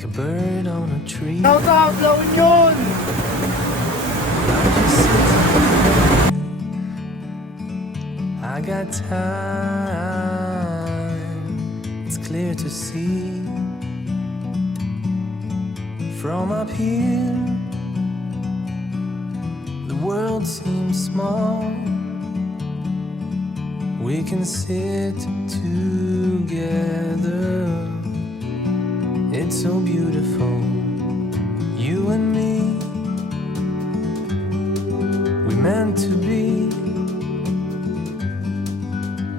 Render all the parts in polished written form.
like a bird on a tree. Shout blowing yun! I'm just sitting. I got time. It's clear to see from up here. The world seems small. We can sit together. It's so beautiful, you and me. We meant to be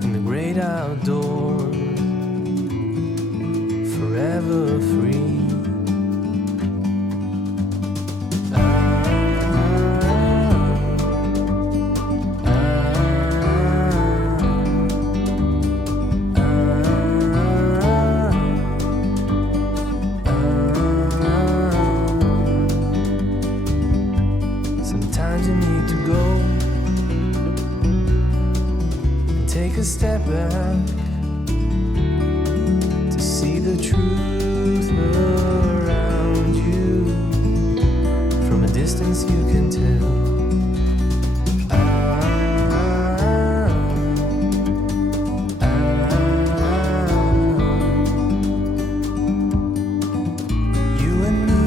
in the great outdoors, forever free. Sometimes you need to go and take a step back to see the truth around you. From a distance you can tell. You and me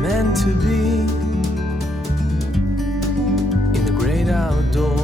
meant to be in the great outdoors.